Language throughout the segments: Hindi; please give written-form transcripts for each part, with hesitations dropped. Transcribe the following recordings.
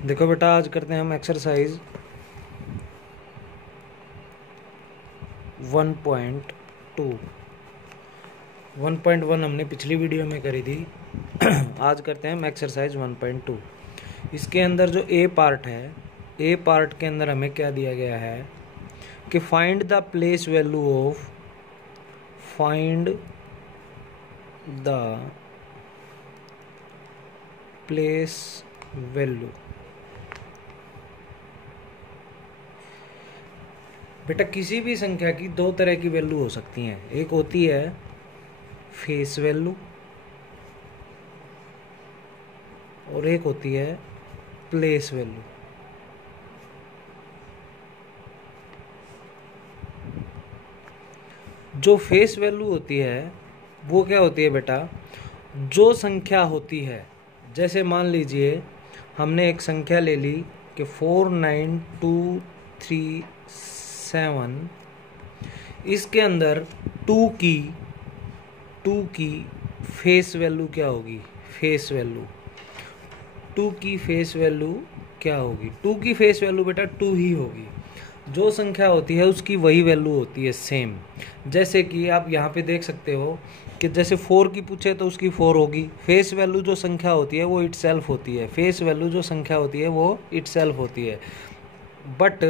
देखो बेटा, आज करते हैं हम एक्सरसाइज 1.2। 1.1 हमने पिछली वीडियो में करी थी। आज करते हैं हम एक्सरसाइज 1.2। इसके अंदर जो ए पार्ट है, ए पार्ट के अंदर हमें क्या दिया गया है कि find the place value of बेटा किसी भी संख्या की दो तरह की वैल्यू हो सकती हैं। एक होती है फेस वैल्यू और एक होती है प्लेस वैल्यू। जो फेस वैल्यू होती है वो क्या होती है बेटा, जो संख्या होती है, जैसे मान लीजिए हमने एक संख्या ले ली कि 49237। इसके अंदर 2 की फेस वैल्यू क्या होगी? फेस वैल्यू 2 की फेस वैल्यू क्या होगी? 2 की फेस वैल्यू बेटा 2 ही होगी। जो संख्या होती है उसकी वही वैल्यू होती है सेम। जैसे कि आप यहाँ पे देख सकते हो कि जैसे 4 की पूछे तो उसकी 4 होगी। फेस वैल्यू जो संख्या होती है वो इटसेल्फ होती है। फेस वैल्यू जो संख्या होती है वो इटसेल्फ होती है। बट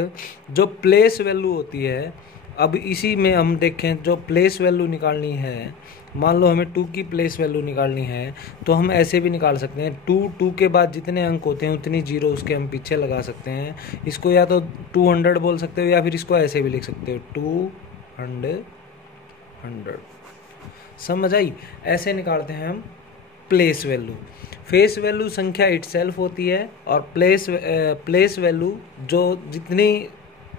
जो प्लेस वैल्यू होती है, अब इसी में हम देखें, जो प्लेस वैल्यू निकालनी है, मान लो हमें 2 की प्लेस वैल्यू निकालनी है तो हम ऐसे भी निकाल सकते हैं। 2 के बाद जितने अंक होते हैं उतनी जीरो उसके हम पीछे लगा सकते हैं। इसको या तो 200 बोल सकते हो या फिर इसको ऐसे भी लिख सकते हो 200। समझ आई? ऐसे निकालते हैं हम प्लेस वैल्यू। फेस वैल्यू संख्या इटसेल्फ होती है और प्लेस वैल्यू जो जितनी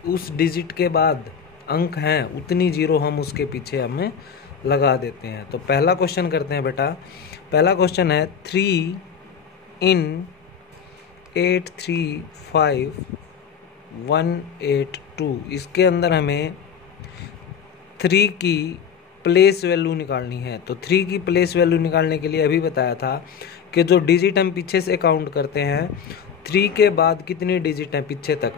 उस डिजिट के बाद अंक हैं उतनी जीरो हम उसके पीछे हमें लगा देते हैं। तो पहला क्वेश्चन करते हैं बेटा। पहला क्वेश्चन है 3 in 835182। इसके अंदर हमें 3 की प्लेस वैल्यू निकालनी है। तो 3 की प्लेस वैल्यू निकालने के लिए अभी बताया था कि जो डिजिट हम पीछे से काउंट करते हैं, 3 के बाद कितनी डिजिट हैं पीछे तक?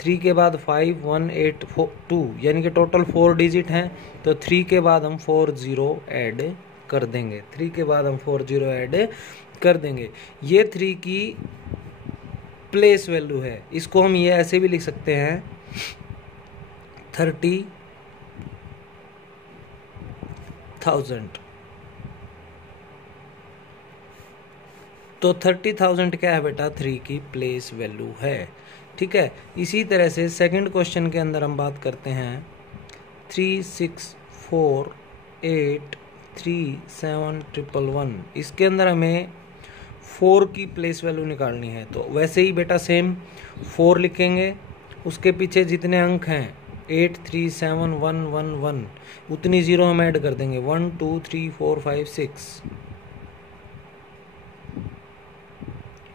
3 के बाद 5182 यानी कि टोटल 4 डिजिट हैं। तो 3 के बाद हम 40 ऐड कर देंगे। 3 के बाद हम 40 ऐड कर देंगे। ये 3 की प्लेस वैल्यू है। इसको हम ये ऐसे भी लिख सकते हैं 30,000। तो 30,000 क्या है बेटा? 3 की प्लेस वैल्यू है। ठीक है। इसी तरह से सेकंड क्वेश्चन के अंदर हम बात करते हैं 364837111। इसके अंदर हमें 4 की प्लेस वैल्यू निकालनी है। तो वैसे ही बेटा सेम 4 लिखेंगे, उसके पीछे जितने अंक हैं 837111 उतनी जीरो हम ऐड कर देंगे। 1 2 3 4 5 6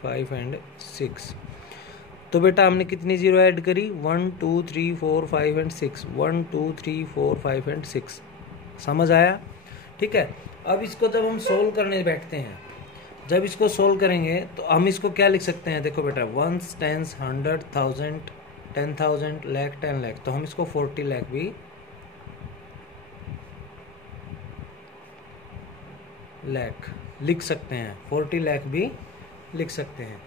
5 एंड 6। तो बेटा हमने कितनी जीरो ऐड करी? 1 2 3 4 5 एंड 6। 1 2 3 4 5 एंड 6। समझ आया? ठीक है। अब इसको जब हम सोल्व करने बैठते हैं, जब इसको सोल्व करेंगे तो हम इसको क्या लिख सकते हैं? देखो बेटा, 1 10 100 1000 10,000 लाख 10 लाख। तो हम इसको 40 लाख भी लिख सकते हैं। 40 लाख भी लिख सकते हैं।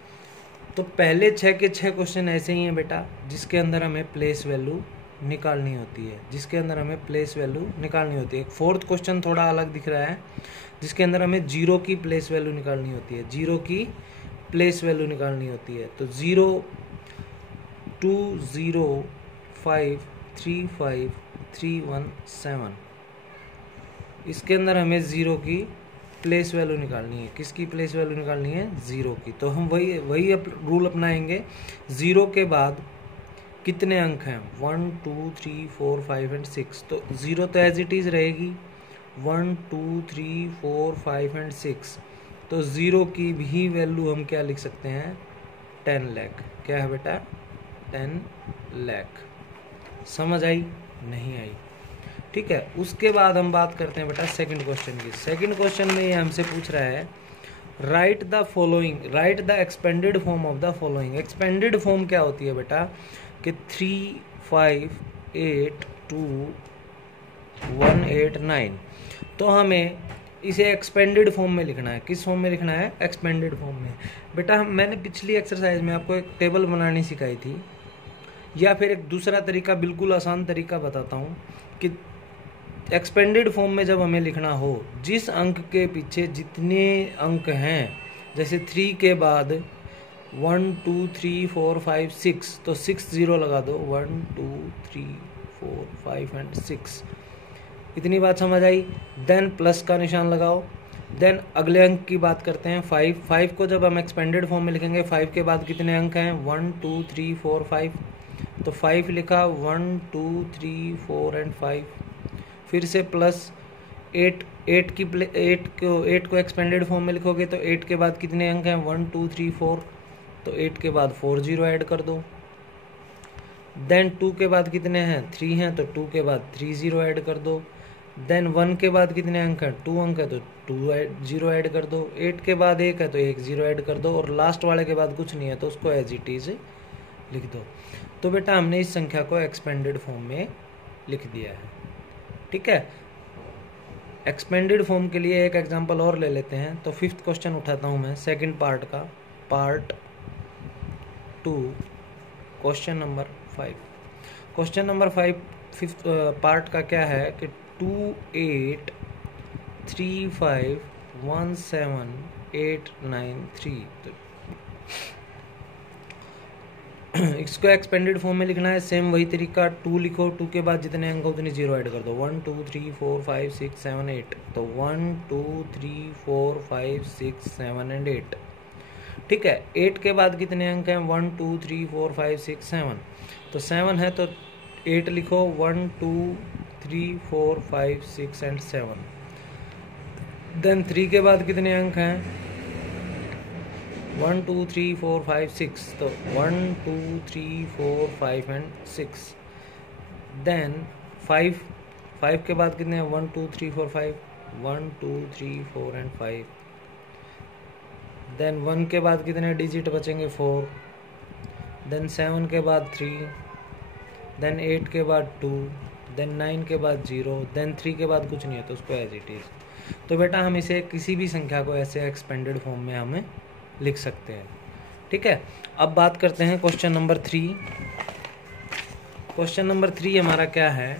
तो पहले 6 के 6 क्वेश्चन ऐसे ही हैं बेटा, जिसके अंदर हमें प्लेस वैल्यू निकालनी होती है। एक फोर्थ क्वेश्चन थोड़ा अलग दिख रहा है, जिसके अंदर हमें 0 की प्लेस वैल्यू निकालनी होती है। 0 की प्लेस वैल्यू निकालनी होती है। तो 020535317। इसके अंदर हमें 0 की प्लेस वैल्यू निकालनी है। किसकी प्लेस वैल्यू निकालनी है? 0 की। तो हम वही रूल अपनाएंगे। 0 के बाद कितने अंक हैं? 1 2 3 4 5 एंड 6। तो 0 तो एज इट इज रहेगी। 1 2 3 4 5 एंड 6। तो 0 की भी वैल्यू हम क्या लिख सकते हैं? 10 लाख। क्या है बेटा? 10 लाख। समझ आई? नहीं आई? ठीक है। उसके बाद हम बात करते हैं बेटा सेकंड क्वेश्चन की। सेकंड क्वेश्चन में ये हमसे पूछ रहा है right the following, right the expanded form of the following. Expanded form क्या होती है बेटा कि 3, 5, 8, 2, 1, 8, 9। तो हमें इसे एक्सपेंडेड फॉर्म में लिखना है। किस फॉर्म में लिखना है? एक्सपेंडेड फॉर्म में। बेटा मैंने पिछली एक्सरसाइज में आपको एक टेबल बनानी सिखाई थी, या फिर एक दूसरा तरीका, बिल्कुल आसान तरीका बताता हूँ कि एक्सपेंडेड फॉर्म में जब हमें लिखना हो, जिस अंक के पीछे जितने अंक हैं, जैसे 3 के बाद 1, 2, 3, 4, 5, 6, तो 6 0 लगा दो। 1, 2, 3, 4, 5 एंड 6। इतनी बात समझ आई? देन प्लस का निशान लगाओ। देन अगले अंक की बात करते हैं 5। 5 को जब हम एक्सपेंडेड फॉर्म में लिखेंगे, 5 के बाद कितने अंक हैं? 1, 2, 3, 4, 5। तो 5 लिखा, 1, 2, 3, 4 एंड 5। फिर से प्लस 8। 8 को एक्सपेंडेड फॉर्म में लिखोगे तो 8 के बाद कितने अंक हैं? 1, 2, 3, 4। तो 8 के बाद 4 0 ऐड कर दो। देन 2 के बाद कितने हैं? 3 हैं, तो 2 के बाद 3 0 ऐड कर दो। देन 1 के बाद कितने अंक हैं? 2 अंक है, तो 2 0 ऐड कर दो। 8 के बाद 1 है, तो 1 0 ऐड कर दो। और लास्ट वाले के बाद कुछ नहीं है, तो उसको एज इट इज लिख दो। तो बेटा हमने इस संख्या को एक्सपेंडेड फॉर्म में लिख दिया है। ठीक है। एक्सपेंडेड फॉर्म के लिए एक एग्जांपल और ले लेते हैं। तो 5th क्वेश्चन उठाता हूं मैं, सेकंड पार्ट का, part 2, question number 5। Question number 5 5th part का क्या है कि 2, 8, 3, 5, 1, 7, 8, 9, 3। तो इसको एक्सपेंडेड फॉर्म में लिखना है। सेम वही तरीका, 2 लिखो, 2 के बाद जितने अंक हो उतनी 0 ऐड कर दो। 1, 2, 3, 4, 5, 6, 7, 8। तो 1, 2, 3, 4, 5, 6, 7 एंड 8। ठीक है। 8 के बाद कितने अंक हैं? 1, 2, 3, 4, 5, 6, 7। तो 7 है, तो 8 लिखो। 1, 2, 3, 4, 5, 6 एंड 7। देन 3 के बाद कितने अंक हैं? 1, 2, 3, 4, 5, 6। तो 1, 2, 3, 4, 5 एंड 6। देन 5 के बाद कितने हैं? 1, 2, 3, 4, 5। 1, 2, 3, 4 एंड 5। देन 1 के बाद कितने डिजिट बचेंगे? 4। देन 7 के बाद 3। देन 8 के बाद 2। देन 9 के बाद 0। देन 3 के बाद कुछ नहीं है, तो उसको एज इट इज। तो बेटा हम इसे किसी भी संख्या को ऐसे एक्सपेंडेड फॉर्म में हमें लिख सकते हैं। ठीक है। अब बात करते हैं क्वेश्चन नंबर 3। क्वेश्चन नंबर 3 हमारा क्या है?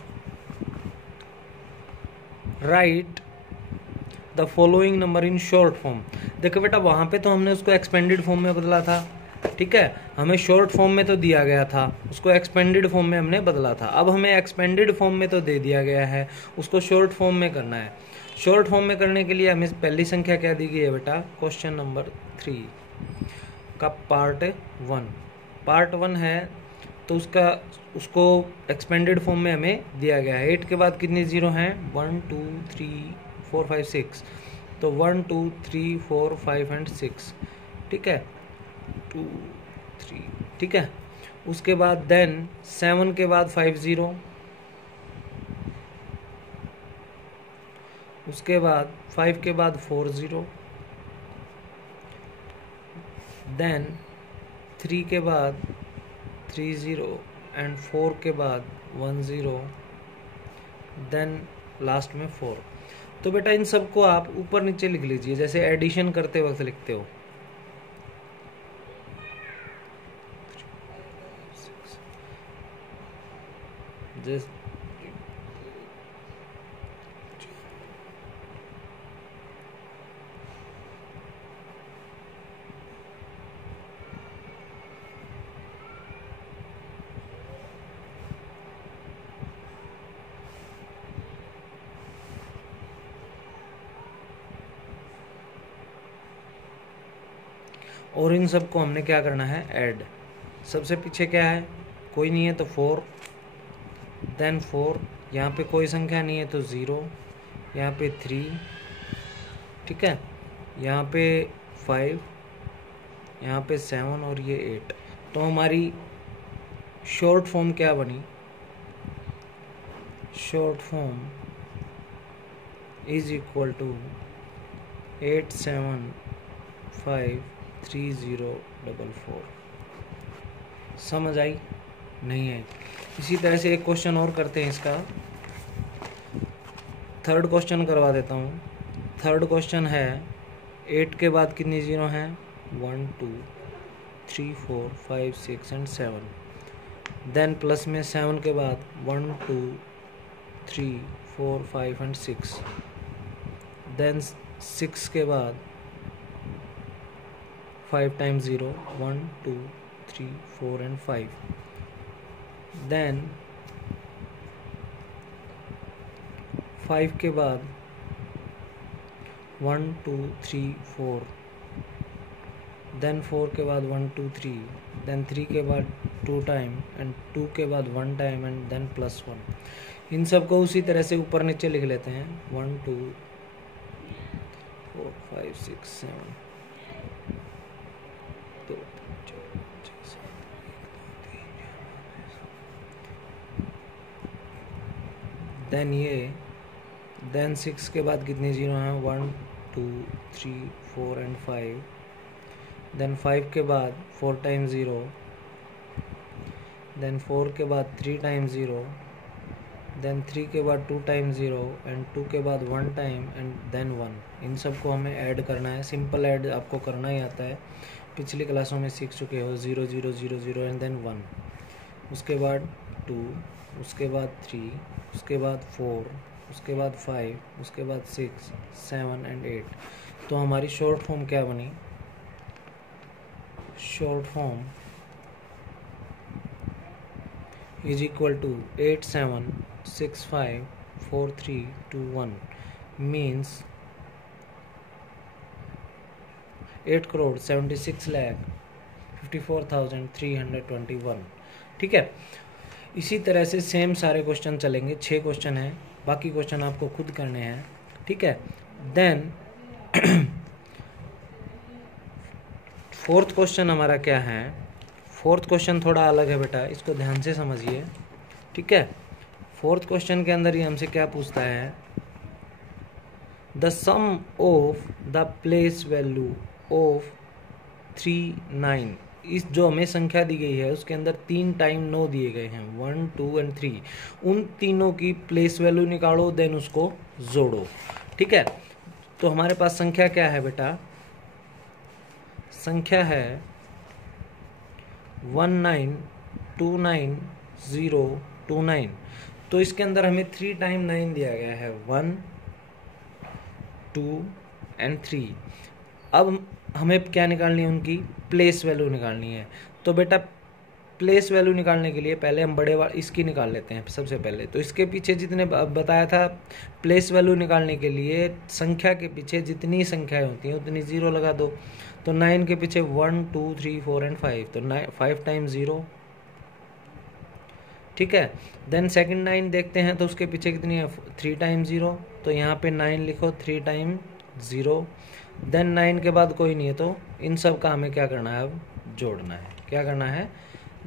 Right the following number in short form. देखो बेटा वहां पे तो हमने उसको एक्सपेंडेड फॉर्म में बदला था। ठीक है। हमें शॉर्ट फॉर्म में तो दिया गया था, उसको एक्सपेंडेड फॉर्म में हमने बदला था। अब हमें एक्सपेंडेड फॉर्म में तो दे दिया गया है, उसको शॉर्ट फॉर्म में करना है। शॉर्ट फॉर्म में करने के लिए हमें पहली संख्या क्या दी गई है बेटा? क्वेश्चन नंबर 3 का पार्ट 1। पार्ट 1 है, तो उसको एक्सपेंडेड फॉर्म में हमें दिया गया है। 8 के बाद कितने 0 हैं? 1, 2, 3, 4, 5, 6। तो 1, 2, 3, 4, 5 एंड 6। ठीक है। 2, 3। ठीक है। उसके बाद देन 7 के बाद 5 0। उसके बाद 5 के बाद 4 0। देन 3 के बाद 3 0 एंड 4 के बाद 1 0। देन लास्ट में 4। तो बेटा इन सबको आप ऊपर नीचे लिख लीजिए, जैसे एडिशन करते वक्त लिखते हो। जैसे और इन सबको हमने क्या करना है? ऐड। सबसे पीछे क्या है? कोई नहीं है, तो 4। देन 4, यहाँ पे कोई संख्या नहीं है तो 0। यहाँ पे 3। ठीक है। यहाँ पे 5, यहाँ पे 7 और ये 8। तो हमारी शॉर्ट फॉर्म क्या बनी? Short form is equal to 8, 7, 353044। समझ आई? नहीं है? इसी तरह से एक क्वेश्चन और करते हैं इसका। थर्ड क्वेश्चन करवा देता हूँ। थर्ड क्वेश्चन है 8 के बाद कितनी जीरो हैं? 1 2 3 4 5 6 एंड 7। देन प्लस में 7 के बाद 1 2 3 4 5 एंड 6। देन 6 के बाद 5 टाइम्स 0 1 2 3 4 एंड 5। देन 5 के बाद 1 2 3 4। देन 4 के बाद 1 2 3। देन 3 के बाद 2 टाइम एंड 2 के बाद 1 टाइम एंड देन +1। इन सब को उसी तरह से ऊपर नीचे लिख लेते हैं। 1 2 4 5 6 7 2 देन ये देन 6 के बाद कितनी जीरो हैं? 1 2 3 4 एंड 5। देन 5 के बाद 4 टाइम्स 0। देन 4 के बाद 3 टाइम्स 0। देन 3 के बाद 2 टाइम्स 0 एंड 2 के बाद 1 टाइम एंड देन 1। इन सब को हमें ऐड करना है। सिंपल ऐड आपको करना ही आता है, पिछली क्लासों में सीख चुके हो। 0 0 0 0 एंड देन 1। उसके बाद 2, उसके बाद 3, उसके बाद 4, उसके बाद 5, उसके बाद 6 7 एंड 8। तो हमारी शॉर्ट फॉर्म क्या बनी? Short form is equal to 87654321 means 8,76,54,321। ठीक है। इसी तरह से सेम सारे क्वेश्चन चलेंगे। 6 क्वेश्चन हैं, बाकी क्वेश्चन आपको खुद करने हैं। ठीक है। देन फोर्थ क्वेश्चन हमारा क्या है? फोर्थ क्वेश्चन थोड़ा अलग है बेटा, इसको ध्यान से समझिए। ठीक है। फोर्थ क्वेश्चन के अंदर ये हमसे क्या पूछता है? The sum of the place value of 3 9। इस जो हमें संख्या दी गई है उसके अंदर 3 टाइम 9 दिए गए हैं, 1 2 एंड 3। उन तीनों की प्लेस वैल्यू निकालो, देन उसको जोड़ो। ठीक है। तो हमारे पास संख्या क्या है बेटा? संख्या है 192929। तो इसके अंदर हमें 3 टाइम 9 दिया गया है, 1 2 एंड 3। अब हमें क्या निकालनी है? उनकी प्लेस वैल्यू निकालनी है। तो बेटा प्लेस वैल्यू निकालने के लिए पहले हम बड़े वाले इसकी निकाल लेते हैं सबसे पहले। तो इसके पीछे जितने बताया था, प्लेस वैल्यू निकालने के लिए संख्या के पीछे जितनी संख्याएं होती हैं उतनी 0 लगा दो। तो 9 के पीछे 1 2 3 4 एंड 5। तो 5 टाइम्स 0। ठीक है। देन सेकंड 9 देखते हैं तो उसके पीछे कितनी है? 3 टाइम्स 0। तो यहाँ पे 9 लिखो, 3 टाइम 0। देन 9 के बाद कोई नहीं है, तो इन सब का हमें क्या करना है? अब जोड़ना है। क्या करना है?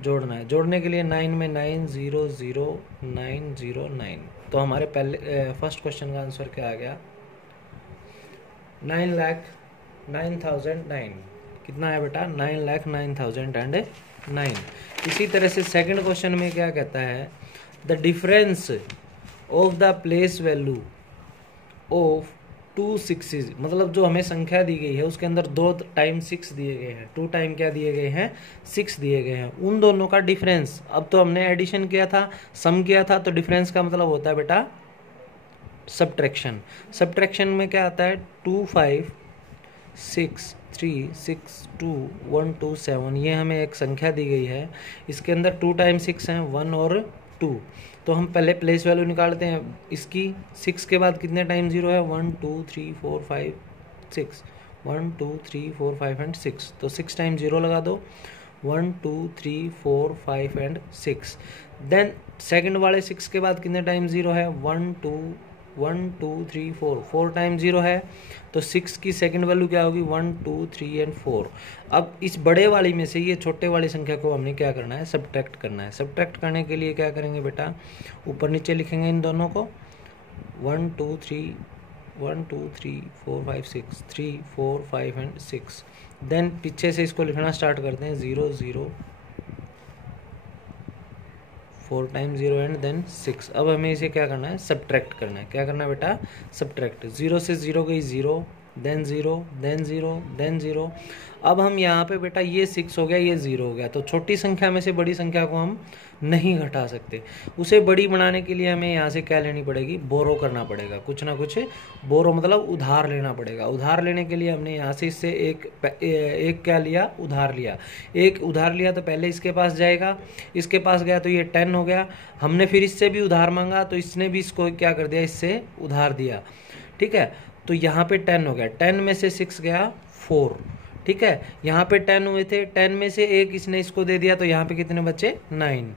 जोड़ना है। जोड़ने के लिए 9 में 9 0 0 9 0 9। तो हमारे पहले फर्स्ट क्वेश्चन का आंसर क्या आ गया? 9,09,009। कितना है बेटा? 9,09,009। इसी तरह से सेकंड क्वेश्चन में क्या कहता है? The difference of the place value of 2 6। मतलब जो हमें संख्या दी गई है उसके अंदर 2 टाइम 6 दिए गए हैं, 2 टाइम क्या दिए गए हैं? 6 दिए गए हैं। उन दोनों का डिफरेंस, अब तो हमने एडिशन किया था, सम किया था, तो डिफरेंस का मतलब होता है बेटा सब्ट्रैक्शन। सब्ट्रैक्शन में क्या आता है? 2 5 6 3 6 2 1 2 7। ये हमें एक संख्या दी गई है, इसके अंदर 2 टाइम 6 हैं, 1 और 2। तो हम पहले प्लेस वैल्यू निकालते हैं इसकी। 6 के बाद कितने टाइम 0 है? 1 2 3 4 5 6। 1 2 3 4 5 एंड 6। तो 6 टाइम 0 लगा दो। 1 2 3 4 5 एंड 6। देन सेकंड वाले 6 के बाद कितने टाइम 0 है? 1 2 3 4। 4 टाइम 0 है, तो 6 की सेकंड वैल्यू क्या होगी? 1 2 3 एंड 4। अब इस बड़े वाली में से ये छोटे वाली संख्या को हमने क्या करना है? सब्ट्रैक्ट करना है। सब्ट्रैक्ट करने के लिए क्या करेंगे बेटा? ऊपर नीचे लिखेंगे इन दोनों को। 1 2 3 1 2 3 4 5 6, 3 4 5 एंड 6। देन पीछे से इसको लिखना स्टार्ट करते हैं, 0 0 4 टाइम्स 0 एंड देन 6। अब हमें इसे क्या करना है, सब्ट्रैक्ट करना है। क्या करना है बेटा, सब्ट्रैक्ट। 0 से 0 गई 0, देन 0 देन 0 देन 0। अब हम यहाँ पे बेटा ये 6 हो गया, ये 0 हो गया, तो छोटी संख्या में से बड़ी संख्या को हम नहीं घटा सकते। उसे बड़ी बनाने के लिए हमें यहाँ से क्या लेनी पड़ेगी, बोरो करना पड़ेगा, कुछ ना कुछ बोरो मतलब उधार लेना पड़ेगा। उधार लेने के लिए हमने यहाँ से इससे एक क्या लिया, उधार लिया। एक उधार लिया तो पहले इसके पास जाएगा, इसके पास गया तो ये 10 हो गया। हमने फिर इससे भी उधार मांगा तो इसने भी इसको क्या कर दिया, इससे उधार दिया। ठीक है, तो यहाँ पे 10 हो गया, 10 में से 6 गया 4। ठीक है, यहाँ पे 10 हुए थे, 10 में से एक इसने इसको दे दिया तो यहाँ पे कितने बचे, 9।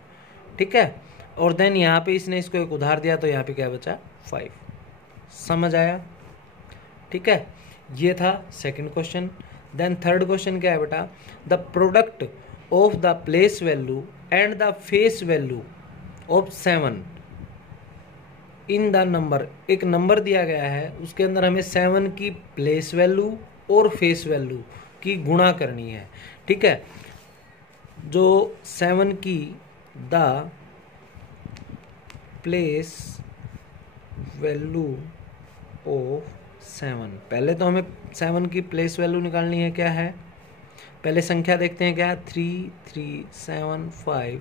ठीक है, और देन यहाँ पे इसने इसको एक उधार दिया तो यहाँ पे क्या बचा, 5। समझ आया? ठीक है, ये था second question. Then third question क्या है बेटा, the product of the place value and the face value of 7 in the number. एक नंबर दिया गया है, उसके अंदर हमें 7 की प्लेस वैल्यू और फेस वैल्यू की गुणा करनी है। ठीक है, जो 7 की द प्लेस वैल्यू ऑफ 7, पहले तो हमें 7 की प्लेस वैल्यू निकालनी है। क्या है, पहले संख्या देखते हैं, क्या है, 3 3 7 5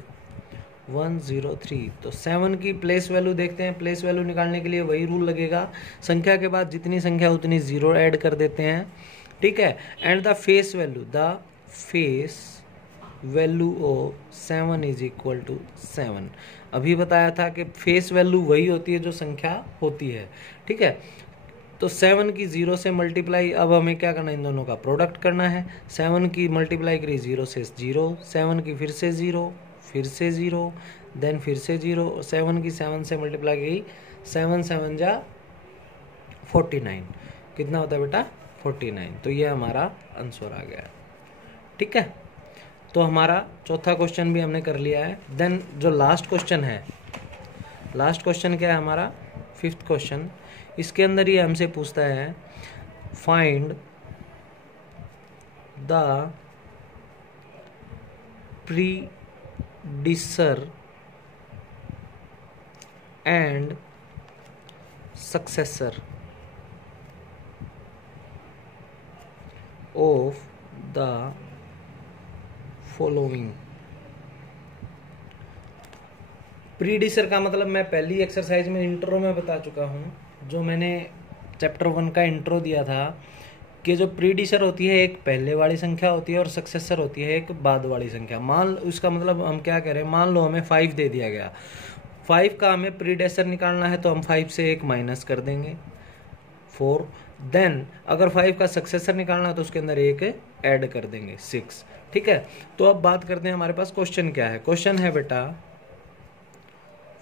1 0 3। तो 7 की प्लेस वैल्यू देखते हैं। प्लेस वैल्यू निकालने के लिए वही रूल लगेगा, संख्या के बाद जितनी संख्या उतनी 0 ऐड कर देते हैं। ठीक है, and the face value, the face value of 7 is equal to 7। अभी बताया था कि फेस वैल्यू वही होती है जो संख्या होती है। ठीक है, तो 7 की 0 से मल्टीप्लाई, अब हमें क्या करना है, इन दोनों का प्रोडक्ट करना है। 7 की मल्टीप्लाई करी 0 से 0, 7 की फिर से 0, फिर से 0, देन फिर से 0, 7 की 7 से मल्टीप्लाई की 7 7 जा 49। कितना होता है बेटा, 49। तो ये हमारा आंसर आ गया। ठीक है, तो हमारा चौथा क्वेश्चन भी हमने कर लिया है। देन जो लास्ट क्वेश्चन है, लास्ट क्वेश्चन क्या है हमारा, फिफ्थ क्वेश्चन। इसके अंदर ये हमसे पूछता है, find the predecessor and successor of the following. Predecessor का मतलब मैं पहली एक्सरसाइज में इंट्रो में बता चुका हूँ, जो मैंने चैप्टर 1 का इंट्रो दिया था, कि जो प्रीडिसर होती है एक पहले वाली संख्या होती है और सक्सेसर होती है एक बाद वाली संख्या। मान उसका मतलब हम क्या कह रहे हैं, मान लो हमें 5 दे दिया गया, 5 का हमें प्रीडिसर निकालना है तो हम 5 से एक माइनस कर देंगे 4। देन अगर 5 का सक्सेसर निकालना है तो उसके अंदर एक ऐड कर देंगे 6। ठीक है, तो अब बात करते हैं हमारे पास क्वेश्चन क्या है। क्वेश्चन है बेटा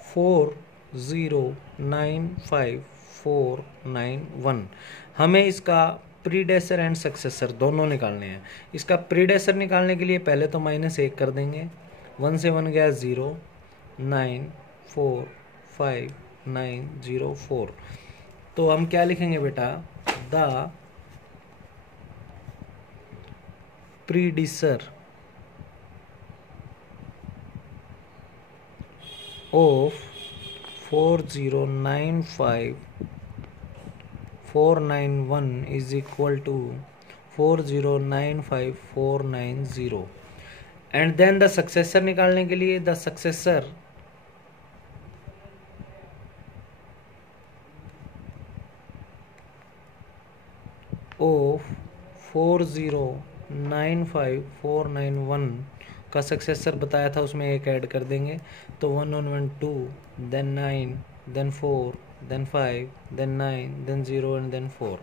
4095491। हमें इसका प्रीडेसर एंड सक्सेसर दोनों निकालने हैं। इसका प्रीडेसर निकालने के लिए पहले तो -1 कर देंगे, 1 से 1 गया 0, 9 4 5 9 0 4। तो हम क्या लिखेंगे बेटा, the predecessor of 4095491 is equal to 4095490। And then the successor निकालने के लिए, द सक्सेसर ऑफ 4095491 का सक्सेसर बताया था, उसमें एक ऐड कर देंगे तो 1 1 1 2, then 9, then 4, then 5, then 9, then 0 and then 4।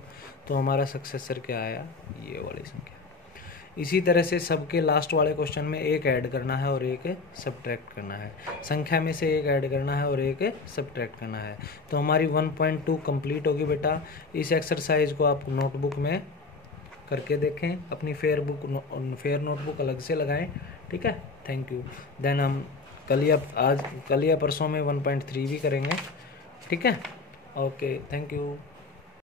तो हमारा सक्सेसर क्या आया, ये वाली संख्या। इसी तरह से सबके लास्ट वाले क्वेश्चन में एक ऐड करना है और एक सब्ट्रैक्ट करना है, संख्या में से एक ऐड करना है और एक सब्ट्रैक्ट करना है। तो हमारी 1.2 कंप्लीट होगी बेटा। इस एक्सरसाइज को आप नोटबुक में करके देखें, अपनी फेयर नोटबुक अलग से लगाएं। ठीक है, थैंक यू। देन हम कल या परसों में 1.3 भी करेंगे। ठीक है, ओके, थैंक यू।